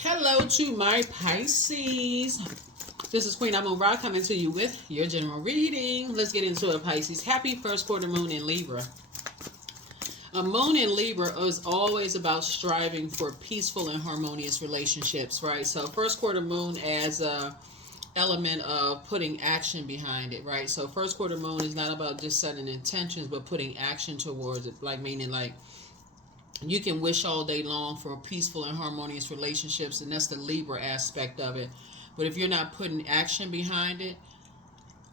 Hello to my Pisces. This is Queen Amun Ra coming to you with your general reading. Let's get into it, Pisces. Happy first quarter moon in Libra. A moon in Libra is always about striving for peaceful and harmonious relationships, right? So first quarter moon as a element of putting action behind it, right? So first quarter moon is not about just setting intentions, but putting action towards it, like meaning like you can wish all day long for peaceful and harmonious relationships, and that's the Libra aspect of it. But if you're not putting action behind it,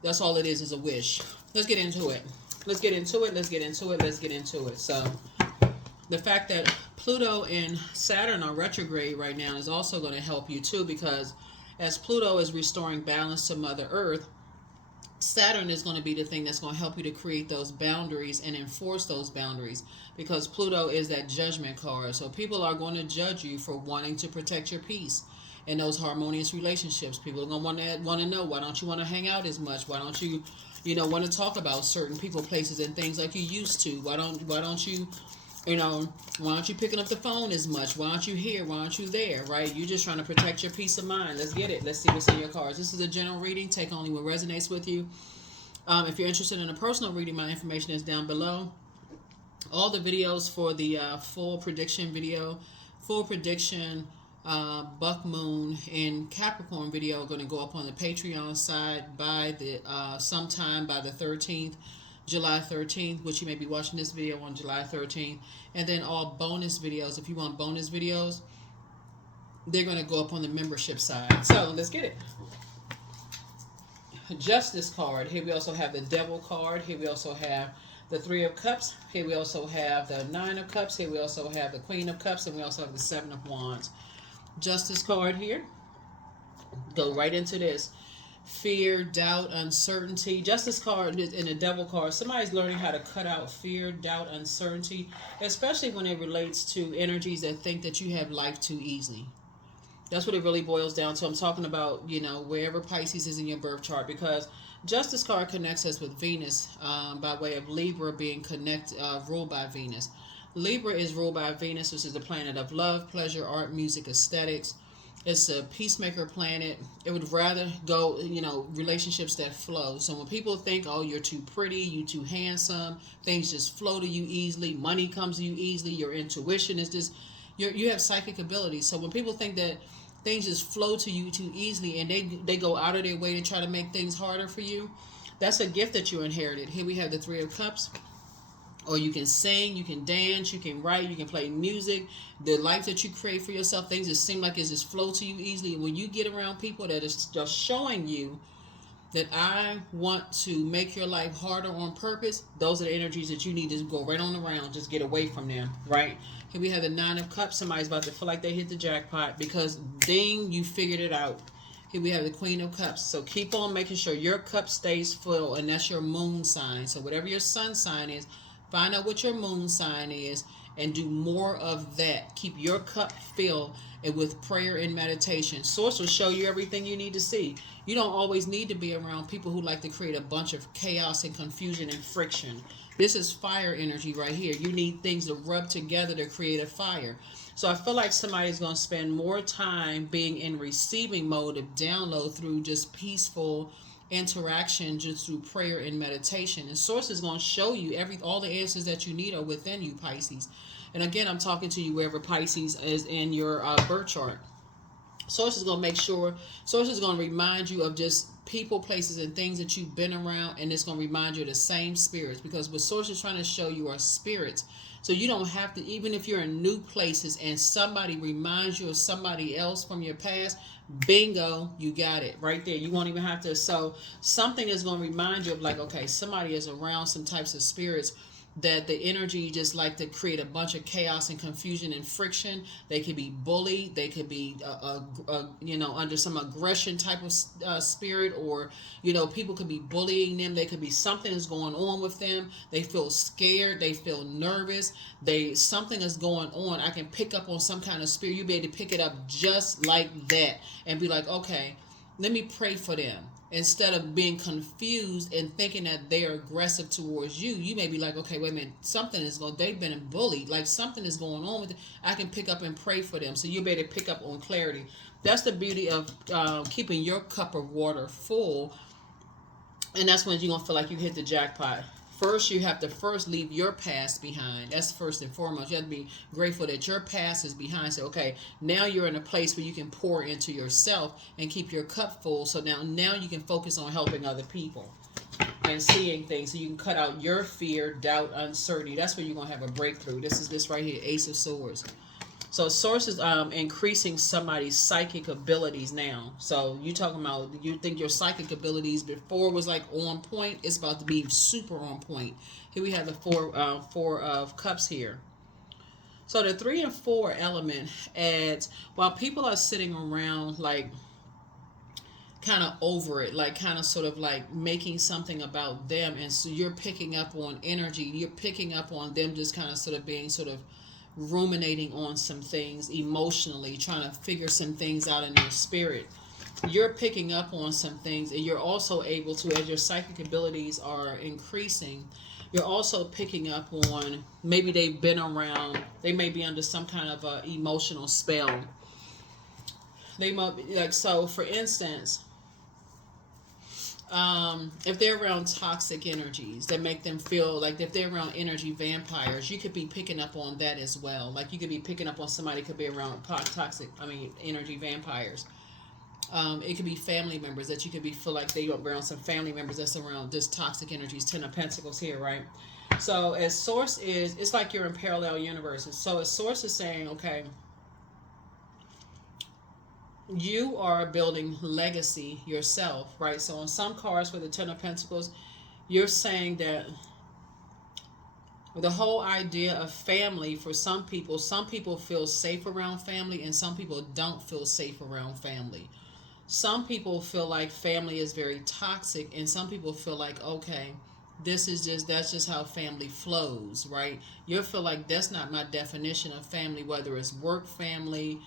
that's all it is a wish. Let's get into it. Let's get into it. Let's get into it. Let's get into it. So the fact that Pluto and Saturn are retrograde right now is also going to help you too, because as Pluto is restoring balance to Mother Earth, Saturn is going to be the thing that's going to help you to create those boundaries and enforce those boundaries, because Pluto is that judgment card. So people are going to judge you for wanting to protect your peace in those harmonious relationships. People are going to want to know, why don't you want to hang out as much? Why don't you, want to talk about certain people, places, and things like you used to? Why don't you, why aren't you picking up the phone as much? Why aren't you here? Why aren't you there? Right? You're just trying to protect your peace of mind. Let's get it. Let's see what's in your cards. This is a general reading. Take only what resonates with you. If you're interested in a personal reading, my information is down below. All the videos for the full prediction Buck Moon and Capricorn video are going to go up on the Patreon side by the sometime by the 13th. July 13th, which you may be watching this video on July 13th. And then all bonus videos, if you want bonus videos, they're going to go up on the membership side. So let's get it. Justice card. Here we also have the Devil card. Here we also have the Three of Cups. Here we also have the Nine of Cups. Here we also have the Queen of Cups. And we also have the Seven of Wands. Justice card here. Go right into this. Fear, doubt, uncertainty. Justice card and the Devil card. Somebody's learning how to cut out fear, doubt, uncertainty, especially when it relates to energies that think that you have life too easy. That's what it really boils down to. I'm talking about, wherever Pisces is in your birth chart, because Justice card connects us with Venus by way of Libra being ruled by Venus. Libra is ruled by Venus, which is the planet of love, pleasure, art, music, aesthetics. It's a peacemaker planet. It would rather go, relationships that flow. So when people think, oh, you're too pretty, you're too handsome, things just flow to you easily, money comes to you easily, your intuition is just, you have psychic abilities. So when people think that things just flow to you too easily and they go out of their way to try to make things harder for you, that's a gift that you inherited. Here we have the Three of Cups. Or you can sing, you can dance, you can write, you can play music. The life that you create for yourself, things just seem like it just flow to you easily. And when you get around people that is just showing you that I want to make your life harder on purpose, those are the energies that you need to go right on around. Just get away from them, right? Here we have the Nine of Cups. Somebody's about to feel like they hit the jackpot because ding, you figured it out. Here we have the Queen of Cups. So keep on making sure your cup stays full, and that's your moon sign. So whatever your sun sign is, find out what your moon sign is and do more of that. Keep your cup filled and with prayer and meditation. Source will show you everything you need to see. You don't always need to be around people who like to create a bunch of chaos and confusion and friction. This is fire energy right here. You need things to rub together to create a fire. So I feel like somebody's going to spend more time being in receiving mode of download through just peaceful interaction, just through prayer and meditation. And Source is going to show you all the answers that you need are within you, Pisces. And again, I'm talking to you wherever Pisces is in your birth chart. Source is going to make sure, Source is going to remind you of just people, places, and things that you've been around, and it's going to remind you of the same spirits, because what Source is trying to show you are spirits. So you don't have to, even if you're in new places and somebody reminds you of somebody else from your past, bingo, you got it right there. You won't even have to. So something is going to remind you of, like, okay, somebody is around some types of spirits that the energy just like to create a bunch of chaos and confusion and friction. They could be bullied. They could be, under some aggression type of spirit, or, people could be bullying them. They could be something is going on with them. They feel scared. They feel nervous. Something is going on. I can pick up on some kind of spirit. You'll be able to pick it up just like that and be like, okay, let me pray for them. instead of being confused and thinking that they're aggressive towards you, you may be like, okay, wait a minute, something is going, they've been bullied, like something is going on with it. I can pick up and pray for them. So you'll be able to pick up on clarity. That's the beauty of keeping your cup of water full. And that's when you're going to feel like you hit the jackpot. First, you have to leave your past behind. That's first and foremost. You have to be grateful that your past is behind. So, okay, now you're in a place where you can pour into yourself and keep your cup full. So now you can focus on helping other people and seeing things. So you can cut out your fear, doubt, uncertainty. That's where you're going to have a breakthrough. This is this right here, Ace of Swords. So Source is increasing somebody's psychic abilities now. So you talking about, you think your psychic abilities before was like on point. It's about to be super on point. Here we have the four of cups here. So the 3 and 4 element adds, while people are sitting around like kind of over it, like kind of sort of like making something about them. And so you're picking up on energy. You're picking up on them just kind of sort of being sort of ruminating on some things emotionally, trying to figure some things out in your spirit. You're picking up on some things, and you're also able to, as your psychic abilities are increasing, you're also picking up on, maybe they've been around, they may be under some kind of a emotional spell. They might be like, so for instance, if they're around toxic energies that make them feel like, if they're around energy vampires, you could be picking up on that as well. Like you could be picking up on somebody could be around energy vampires. It could be family members that you could be feel like they are around some family members that's around this toxic energies. 10 of Pentacles here, right? So as Source is, it's like you're in parallel universes. So as Source is saying, okay, you are building legacy yourself, right? So on some cards for the 10 of Pentacles, you're saying that the whole idea of family, for some people feel safe around family and some people don't feel safe around family. Some people feel like family is very toxic and some people feel like, okay, that's just how family flows, right? You feel like that's not my definition of family, whether it's work family,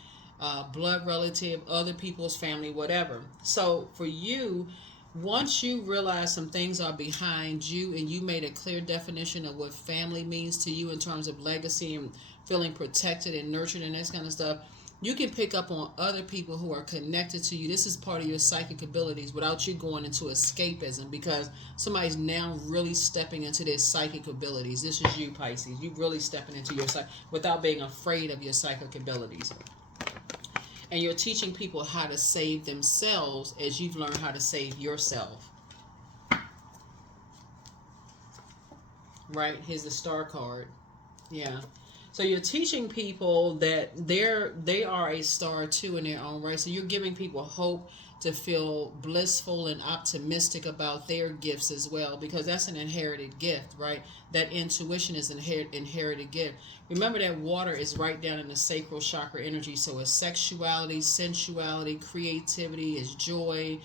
blood relative, other people's family, whatever. So for you, once you realize some things are behind you and you made a clear definition of what family means to you in terms of legacy and feeling protected and nurtured and that kind of stuff, you can pick up on other people who are connected to you. This is part of your psychic abilities without you going into escapism, because somebody's now really stepping into their psychic abilities. This is you, Pisces. You really stepping into your psychic without being afraid of your psychic abilities. And you're teaching people how to save themselves as you've learned how to save yourself. Right? Here's the Star card. Yeah. So you're teaching people that they are a star too in their own right. So you're giving people hope to feel blissful and optimistic about their gifts as well, because that's an inherited gift, right? That intuition is an inherited gift. Remember that water is right down in the sacral chakra energy. So it's sexuality, sensuality, creativity, it's joy,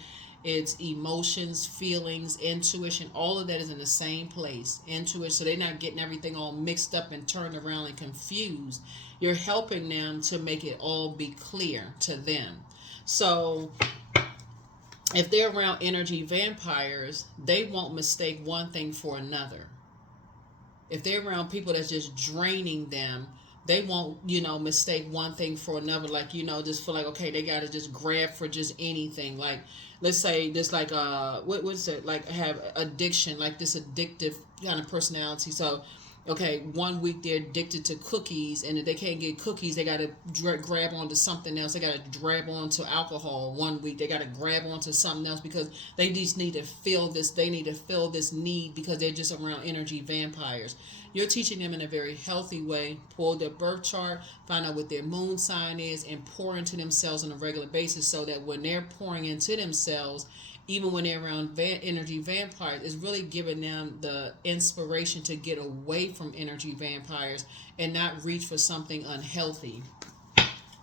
it's emotions, feelings, intuition. All of that is in the same place. Intuition. So they're not getting everything all mixed up and turned around and confused. You're helping them to make it all be clear to them. So if they're around energy vampires, they won't mistake one thing for another. If they're around people that's just draining them, they won't, mistake one thing for another. Like, just feel like, okay, they got to just grab for just anything. Like, let's say this, like, what's it? Like, have addiction, like this addictive kind of personality. So, okay, 1 week they're addicted to cookies, and if they can't get cookies, they got to grab onto something else. They got to grab onto alcohol. 1 week they got to grab onto something else because they just need to fill this. They need to fill this need because they're just around energy vampires. You're teaching them in a very healthy way. Pull their birth chart, find out what their moon sign is, and pour into themselves on a regular basis so that when they're pouring into themselves, even when they're around energy vampires, it's really giving them the inspiration to get away from energy vampires and not reach for something unhealthy,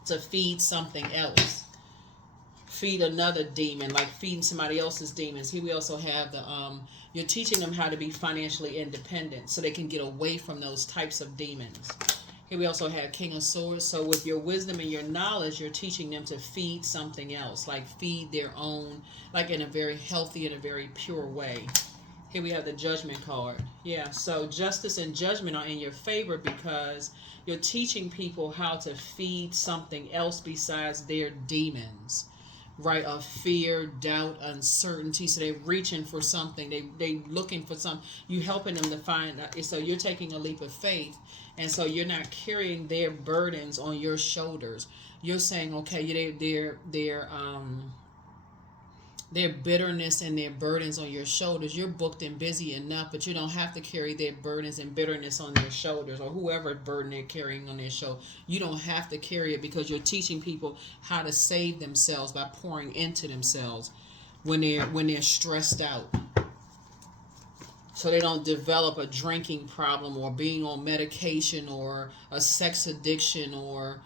to feed something else. Feed another demon, like feeding somebody else's demons. Here we also have you're teaching them how to be financially independent so they can get away from those types of demons. Here we also have King of Swords. So with your wisdom and your knowledge, you're teaching them to feed something else, like feed their own, like in a very healthy and a very pure way. Here we have the Judgment card. Yeah, so justice and judgment are in your favor because you're teaching people how to feed something else besides their demons, right? Of fear, doubt, uncertainty. So they're reaching for something. They looking for something. You helping them to find. So you're taking a leap of faith, and so you're not carrying their burdens on your shoulders. You're saying, okay, their bitterness and their burdens on your shoulders. You're booked and busy enough, but you don't have to carry their burdens and bitterness on their shoulders, or whoever burden they're carrying on their shoulder. You don't have to carry it because you're teaching people how to save themselves by pouring into themselves when they're stressed out. So they don't develop a drinking problem or being on medication or a sex addiction or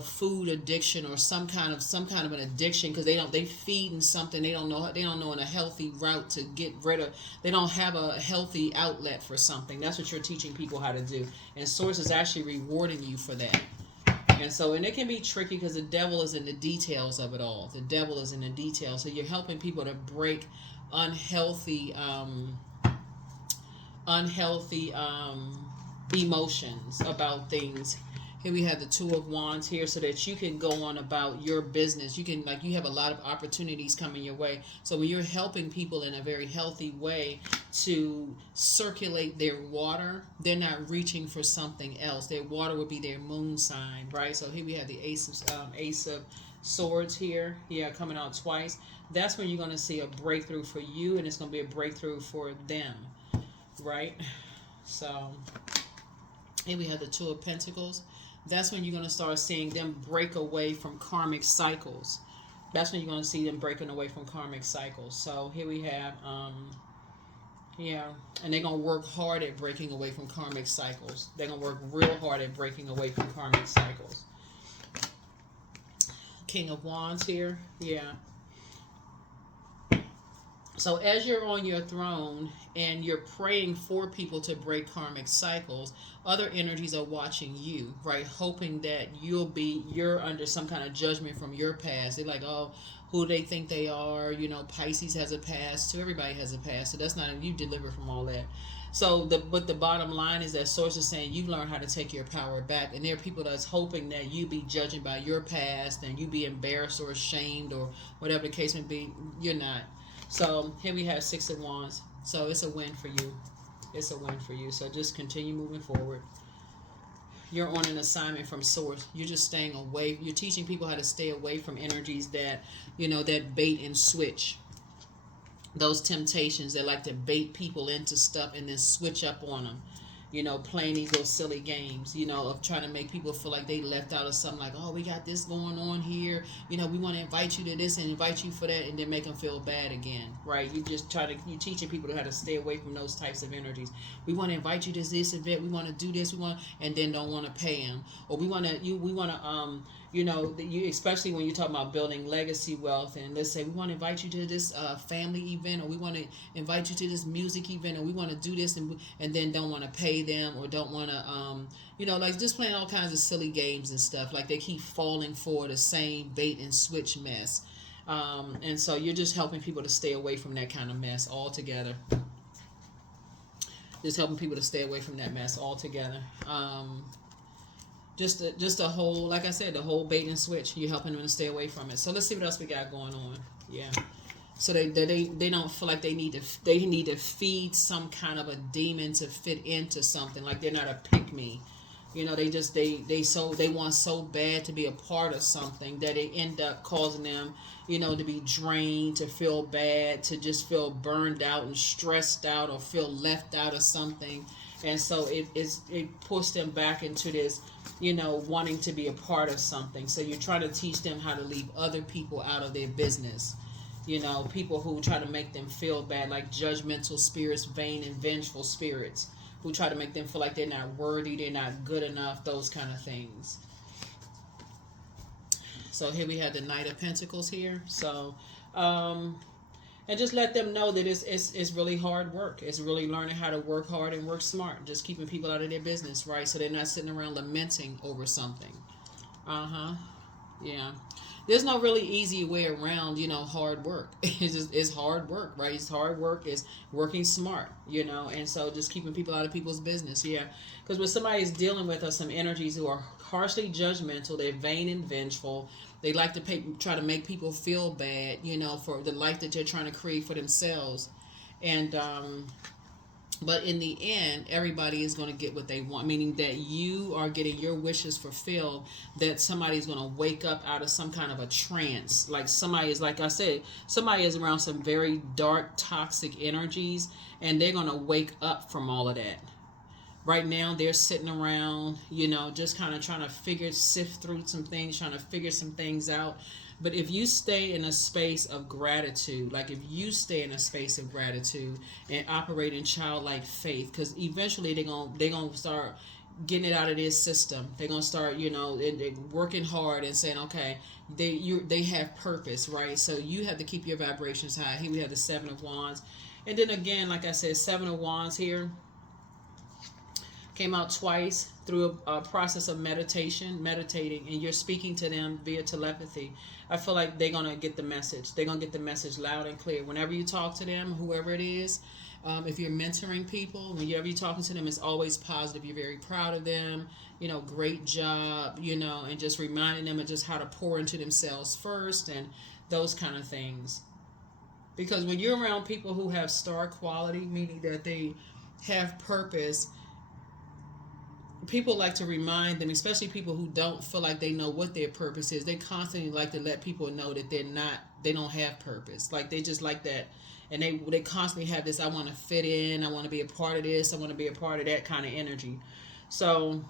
food addiction or some kind of an addiction, because they feeding something they don't know in a healthy route to get rid of. They don't have a healthy outlet for something. That's what you're teaching people how to do, and Source is actually rewarding you for that. And it can be tricky because the devil is in the details of it all. The devil is in the details. So you're helping people to break unhealthy emotions about things. Here we have the Two of Wands here, so that you can go on about your business. You have a lot of opportunities coming your way. So when you're helping people in a very healthy way to circulate their water, they're not reaching for something else. Their water would be their moon sign, right? So here we have the Ace of Swords here. Yeah, coming out twice. That's when you're going to see a breakthrough for you, and it's going to be a breakthrough for them, right? So here we have the Two of Pentacles. That's when you're going to start seeing them break away from karmic cycles. That's when you're going to see them breaking away from karmic cycles. So here we have, and they're going to work hard at breaking away from karmic cycles. They're going to work real hard at breaking away from karmic cycles. King of Wands here. Yeah. So as you're on your throne and you're praying for people to break karmic cycles, other energies are watching you, right? Hoping that you're under some kind of judgment from your past. They're like, oh, who do they think they are? Pisces has a past too. Everybody has a past. So that's not, you deliver from all that. So but the bottom line is that Source is saying you've learned how to take your power back. And there are people that's hoping that you be judging by your past and you be embarrassed or ashamed or whatever the case may be. You're not. So here we have Six of Wands. So it's a win for you. It's a win for you. So just continue moving forward. You're on an assignment from Source. You're just staying away. You're teaching people how to stay away from energies that, that bait and switch. Those temptations that like to bait people into stuff and then switch up on them. Playing these little silly games, of trying to make people feel like they left out of something, like, oh, we got this going on here, we want to invite you to this and invite you for that, and then make them feel bad again, right? You teaching people how to stay away from those types of energies. We want to invite you to this event, we want to do this, and then don't want to pay them, or we want to especially when you talk about building legacy wealth, and let's say we want to invite you to this family event, or we want to invite you to this music event, or we want to do this, and then don't want to pay them, or don't want to like just playing all kinds of silly games and stuff. Like they keep falling for the same bait and switch mess, and so you're just helping people to stay away from that kind of mess altogether. Just helping people to stay away from that mess altogether. Just a whole, like I said, the whole bait and switch. You're helping them to stay away from it. So let's see what else we got going on. Yeah. So they don't feel like they need to feed some kind of a demon to fit into something. Like they're not a pick me. They want so bad to be a part of something that it end up causing them, to be drained, to feel bad, to just feel burned out and stressed out, or feel left out of something. And so it pushed them back into this, wanting to be a part of something. So you're trying to teach them how to leave other people out of their business. People who try to make them feel bad, like judgmental spirits, vain and vengeful spirits, who try to make them feel like they're not worthy, they're not good enough, those kind of things. So here we have the Knight of Pentacles here. So And just let them know that it's really hard work. It's really learning how to work hard and work smart. Just keeping people out of their business, right? So they're not sitting around lamenting over something. Uh-huh. Yeah. There's no really easy way around, hard work. It's hard work, right? It's hard work. It's working smart, and so just keeping people out of people's business. Yeah. Because what somebody is dealing with are some energies who are harshly judgmental. They're vain and vengeful. They like to try to make people feel bad, for the life that they're trying to create for themselves. And but in the end, everybody is going to get what they want, meaning that you are getting your wishes fulfilled, that somebody's going to wake up out of some kind of a trance. Like somebody is, like I said, somebody is around some very dark, toxic energies, and they're going to wake up from all of that. Right now, they're sitting around, just kind of trying to sift through some things, trying to figure some things out. But if you stay in a space of gratitude, like if you stay in a space of gratitude and operate in childlike faith, because eventually they're gonna start getting it out of their system. They're gonna start, working hard and saying, okay, they have purpose, right? So you have to keep your vibrations high. Here we have the Seven of Wands, and then again, like I said, Seven of Wands here came out twice through a process of meditating, and you're speaking to them via telepathy. I feel like they're going to get the message. They're going to get the message loud and clear. Whenever you talk to them, whoever it is, if you're mentoring people, whenever you're talking to them, it's always positive. You're very proud of them, great job, and just reminding them of just how to pour into themselves first and those kind of things. Because when you're around people who have star quality, meaning that they have purpose, people like to remind them, especially people who don't feel like they know what their purpose is. They constantly like to let people know that they don't have purpose. Like they just like that, and they constantly have this, I want to fit in, I want to be a part of this, I want to be a part of that kind of energy. So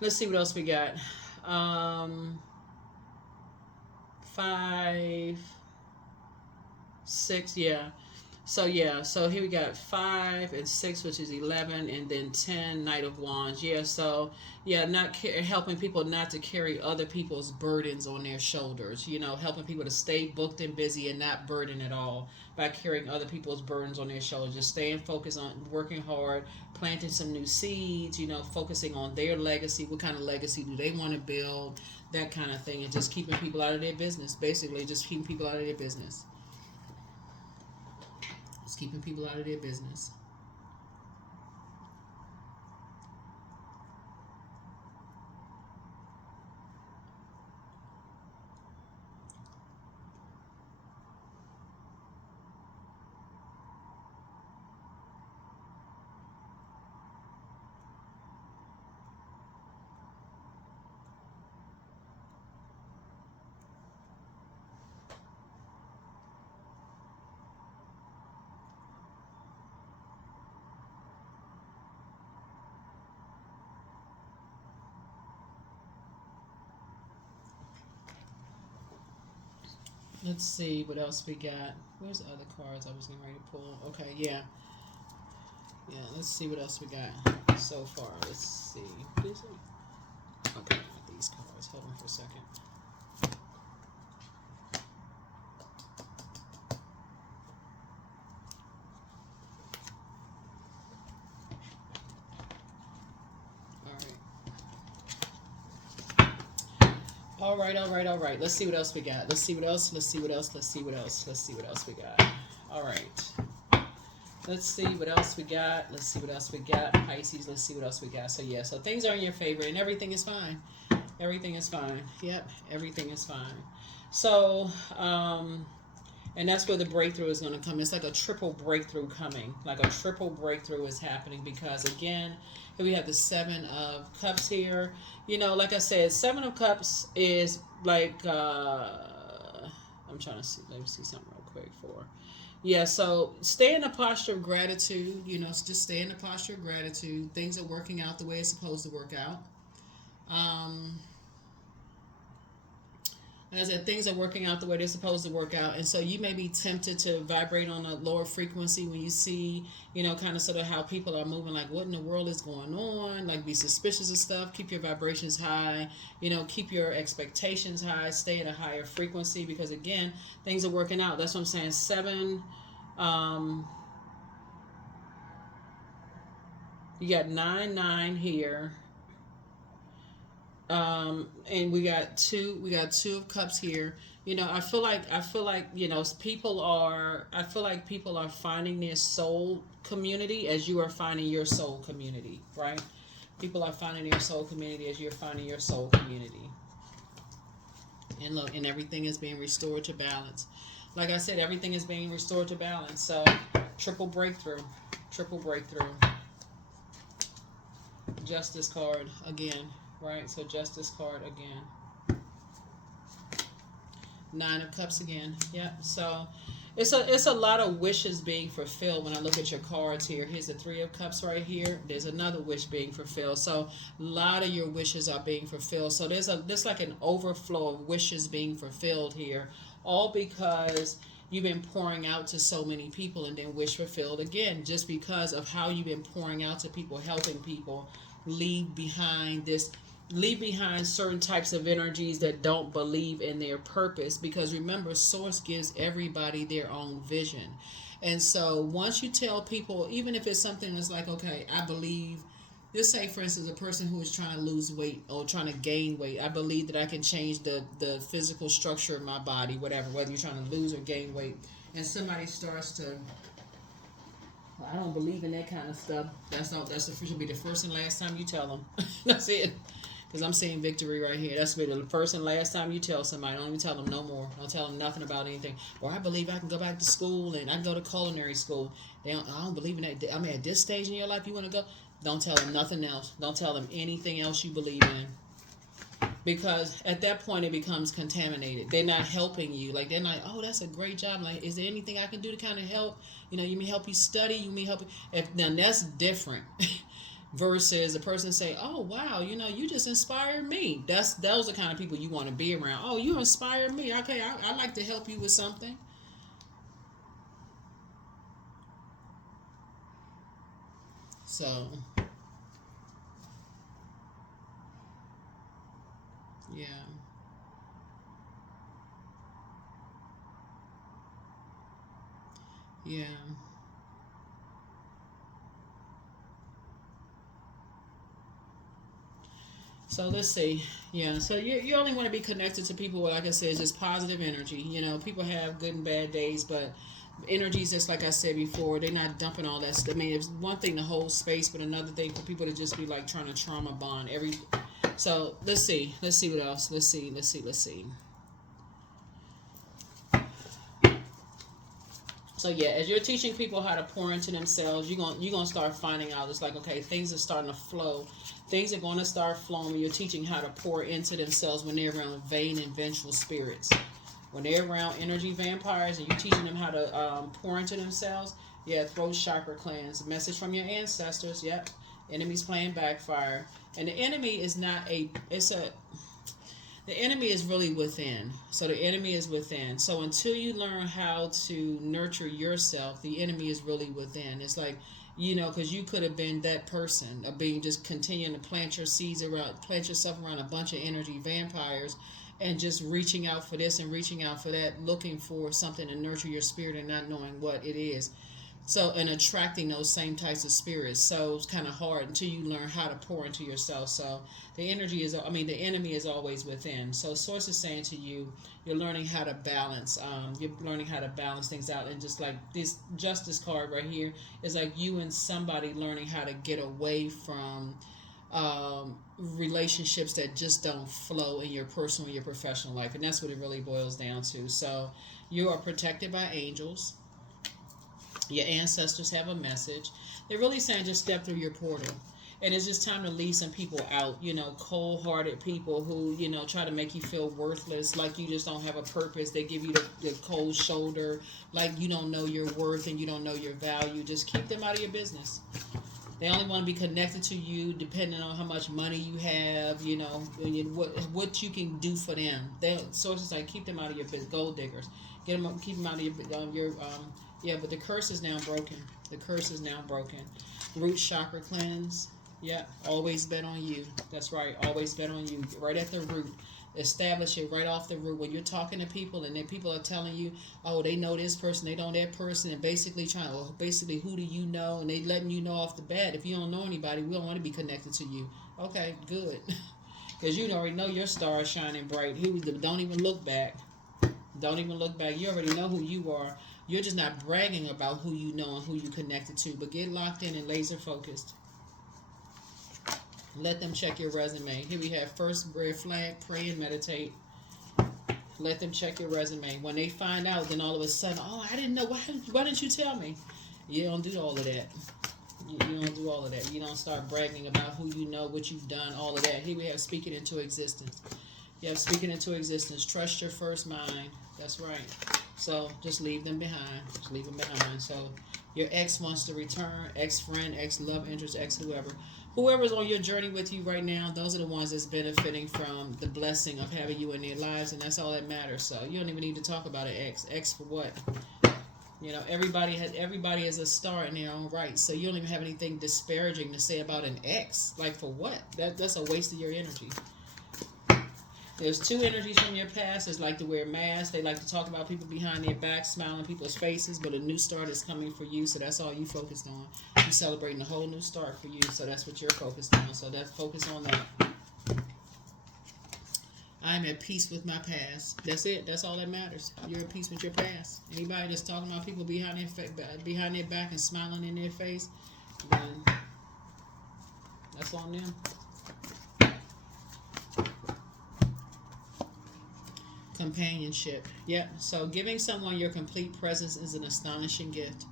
let's see what else we got. 5, 6, yeah. So here we got 5 and 6, which is 11, and then 10, Knight of Wands. Yeah, so yeah, not helping people not to carry other people's burdens on their shoulders. Helping people to stay booked and busy and not burden at all by carrying other people's burdens on their shoulders. Just staying focused on working hard, planting some new seeds. Focusing on their legacy. What kind of legacy do they want to build? That kind of thing, and just keeping people out of their business. Basically, just keeping people out of their business. Just keeping people out of their business. Let's see what else we got. Where's the other cards I was getting ready to pull? Okay, yeah. Yeah, let's see what else we got so far. Let's see. Okay, these cards. Hold on for a second. All right. Let's see what else we got. Let's see what else we got. All right. Let's see what else we got. Pisces, let's see what else we got. So yeah, so things are in your favor and everything is fine. Everything is fine. Yep, everything is fine. So, and that's where the breakthrough is going to come. It's like a triple breakthrough coming. Like a triple breakthrough is happening because, again, here we have the Seven of Cups here. Like I said, Seven of Cups is like, I'm trying to see. Let me see something real quick for. Yeah, so stay in a posture of gratitude. Just stay in a posture of gratitude. Things are working out the way it's supposed to work out. Um, As I said, things are working out the way they're supposed to work out. And so you may be tempted to vibrate on a lower frequency when you see, kind of sort of how people are moving, like what in the world is going on, like be suspicious of stuff. Keep your vibrations high, keep your expectations high, stay at a higher frequency, because again, things are working out. That's what I'm saying. 7, you got 9 here. And we got two of cups here. I feel like people are, I feel like people are finding their soul community as you are finding your soul community, right? People are finding their soul community as you're finding your soul community. And look, and everything is being restored to balance. Like I said, everything is being restored to balance. So triple breakthrough. Justice card again. Right, so Justice card again. 9 of Cups again. Yep. So it's a lot of wishes being fulfilled when I look at your cards here. Here's the 3 of Cups right here. There's another wish being fulfilled. So a lot of your wishes are being fulfilled. So there's like an overflow of wishes being fulfilled here, all because you've been pouring out to so many people, and then wish fulfilled again, just because of how you've been pouring out to people, helping people. Leave behind certain types of energies that don't believe in their purpose, because remember, source gives everybody their own vision. And so once you tell people, even if it's something that's like, okay, I believe, just say for instance, a person who is trying to lose weight or trying to gain weight, I believe that I can change the physical structure of my body, whatever, whether you're trying to lose or gain weight, and somebody starts to, well, I don't believe in that kind of stuff. That's should be the first and last time you tell them. That's it. Because I'm seeing victory right here. That's be the first and last time you tell somebody. Don't even tell them no more. Don't tell them nothing about anything. Or I believe I can go back to school and I can go to culinary school. I don't believe in that. I mean, at this stage in your life, you want to go. Don't tell them nothing else. Don't tell them anything else you believe in. Because at that point, it becomes contaminated. They're not helping you. Like, they're not, oh, that's a great job. Like, is there anything I can do to kind of help? You may help you study. You may help you. Now, that's different. Versus a person say, oh wow, you just inspired me. Those are the kind of people you want to be around. Oh, you inspired me. Okay, I'd like to help you with something. So yeah. Yeah. So let's see. Yeah. So you only want to be connected to people with, like I said, just positive energy. People have good and bad days, but energies, just like I said before, they're not dumping all that stuff. I mean, it's one thing to hold space, but another thing for people to just be like trying to trauma bond every. So let's see. Let's see what else. Let's see. So yeah, as you're teaching people how to pour into themselves, you're gonna start finding out. It's like, okay, things are starting to flow. Things are going to start flowing when you're teaching how to pour into themselves when they're around vain and vengeful spirits. When they're around energy vampires and you're teaching them how to pour into themselves, yeah, throat chakra cleanse. Message from your ancestors. Yep. Enemy's playing backfire. And the enemy is not the enemy is really within. So the enemy is within. So until you learn how to nurture yourself, the enemy is really within. It's like, because you could have been that person of being just continuing to plant yourself around a bunch of energy vampires, and just reaching out for this and reaching out for that, looking for something to nurture your spirit and not knowing what it is. So, and attracting those same types of spirits. So it's kind of hard until you learn how to pour into yourself. So the enemy is always within. So Source is saying to you, you're learning how to balance. You're learning how to balance things out. And just like this Justice card right here is like you and somebody learning how to get away from relationships that just don't flow in your personal and your professional life. And that's what it really boils down to. So you are protected by angels. Your ancestors have a message. They're really saying just step through your portal. And it's just time to leave some people out, cold-hearted people who, try to make you feel worthless, like you just don't have a purpose. They give you the cold shoulder, like you don't know your worth and you don't know your value. Just keep them out of your business. They only want to be connected to you depending on how much money you have, you know, and what you can do for them. They sources like keep them out of your business, gold diggers. Get them, keep them out of yeah. But the curse is now broken. The curse is now broken. Root chakra cleanse. Yeah, always bet on you. That's right. Always bet on you. Right at the root. Establish it right off the root. When you're talking to people and then people are telling you, oh, they know this person, they know that person, and basically trying, well, basically, who do you know? And they letting you know off the bat, if you don't know anybody, we don't want to be connected to you. Okay, good. Because you already know your star is shining bright. Don't even look back. Don't even look back. You already know who you are. You're just not bragging about who you know and who you connected to, but get locked in and laser focused. Let them check your resume. Here we have first red flag, pray and meditate. Let them check your resume. When they find out, then all of a sudden, oh, I didn't know. Why didn't you tell me? You don't do all of that. You don't do all of that. You don't start bragging about who you know, what you've done, all of that. Here we have speaking into existence. You have speaking into existence. Trust your first mind. That's right. So just leave them behind. Just leave them behind. So your ex wants to return, ex-friend, ex-love interest, ex-whoever. Whoever's on your journey with you right now, those are the ones that's benefiting from the blessing of having you in their lives, and that's all that matters. So you don't even need to talk about an ex. Ex for what? You know, everybody is a star in their own right. So you don't even have anything disparaging to say about an ex. Like for what? That's a waste of your energy. There's two energies from your past. It's like to wear masks. They like to talk about people behind their back, smiling people's faces, but a new start is coming for you, so that's all you focused on. You're celebrating a whole new start for you, so that's what you're focused on. So that's focus on that. I'm at peace with my past. That's it. That's all that matters. You're at peace with your past. Anybody that's talking about people behind their back and smiling in their face, then that's on them. Companionship. Yep. So giving someone your complete presence is an astonishing gift.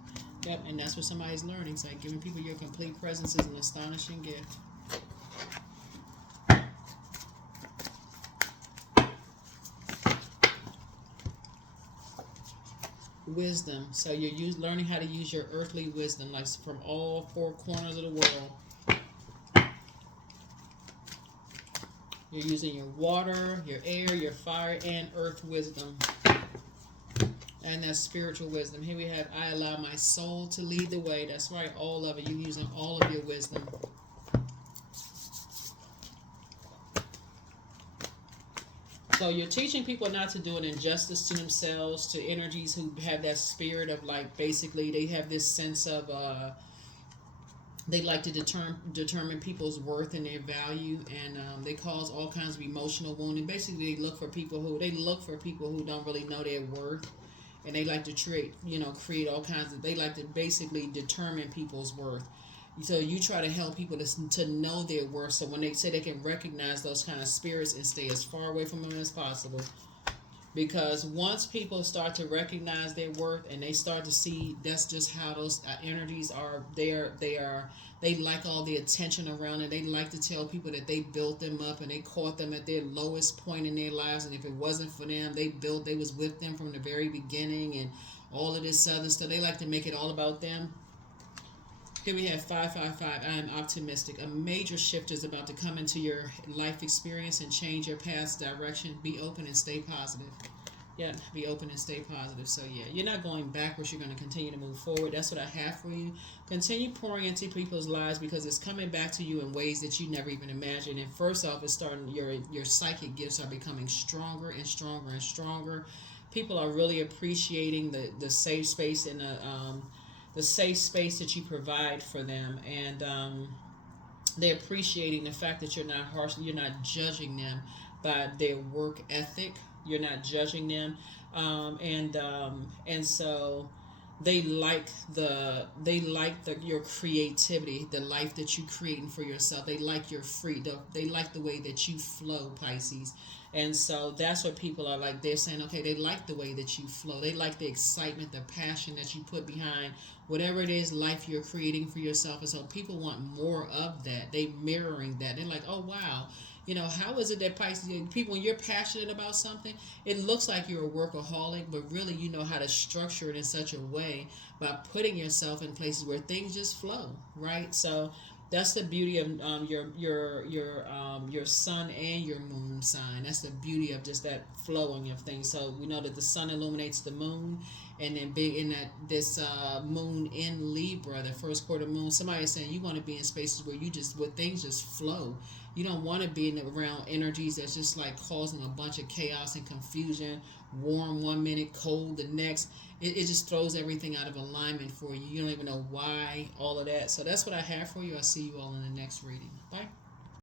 Yep. And that's what somebody's learning. It's like giving people your complete presence is an astonishing gift. Wisdom. So you're learning how to use your earthly wisdom, like from all four corners of the world. You're using your water, your air, your fire, and earth wisdom. And that's spiritual wisdom. Here we have, I allow my soul to lead the way. That's right, all of it. You're using all of your wisdom. So you're teaching people not to do an injustice to themselves, to energies who have that spirit of like, basically, they have this sense of, they like to determine people's worth and their value, and they cause all kinds of emotional wounding. Basically, they look for people who don't really know their worth, and they like to create all kinds of. They like to basically determine people's worth. So you try to help people to know their worth. So when they say they can recognize those kind of spirits and stay as far away from them as possible. Because once people start to recognize their worth and they start to see that's just how those energies are, they like all the attention around it. They like to tell people that they built them up and they caught them at their lowest point in their lives. And if it wasn't for them, they was with them from the very beginning and all of this other stuff. They like to make it all about them. Here we have 555. I am optimistic. A major shift is about to come into your life experience and change your path's direction. Be open and stay positive. Yeah, be open and stay positive. So yeah, you're not going backwards. You're going to continue to move forward. That's what I have for you. Continue pouring into people's lives because it's coming back to you in ways that you never even imagined. And first off, it's starting. Your psychic gifts are becoming stronger and stronger and stronger. People are really appreciating the safe space and the safe space that you provide for them, and they're appreciating the fact that you're not harsh, you're not judging them by their work ethic, you're not judging them, and so they like your creativity, the life that you're creating for yourself. They like your freedom. They like the way that you flow, Pisces. And so that's what people are like. They're saying, okay, they like the way that you flow. They like the excitement, the passion that you put behind whatever it is life you're creating for yourself. And so people want more of that. They mirroring that. They're like, oh, wow. You know, how is it that Pisces people, when you're passionate about something, it looks like you're a workaholic, but really you know how to structure it in such a way by putting yourself in places where things just flow, right? So that's the beauty of your sun and your moon sign. That's the beauty of just that flowing of things. So we know that the sun illuminates the moon, and then big in that this moon in Libra, the first quarter moon. Somebody is saying you want to be in spaces where where things just flow. You don't want to be around energies that's just like causing a bunch of chaos and confusion. Warm one minute, cold the next. It just throws everything out of alignment for you. You don't even know why all of that. So that's what I have for you. I'll see you all in the next reading. Bye.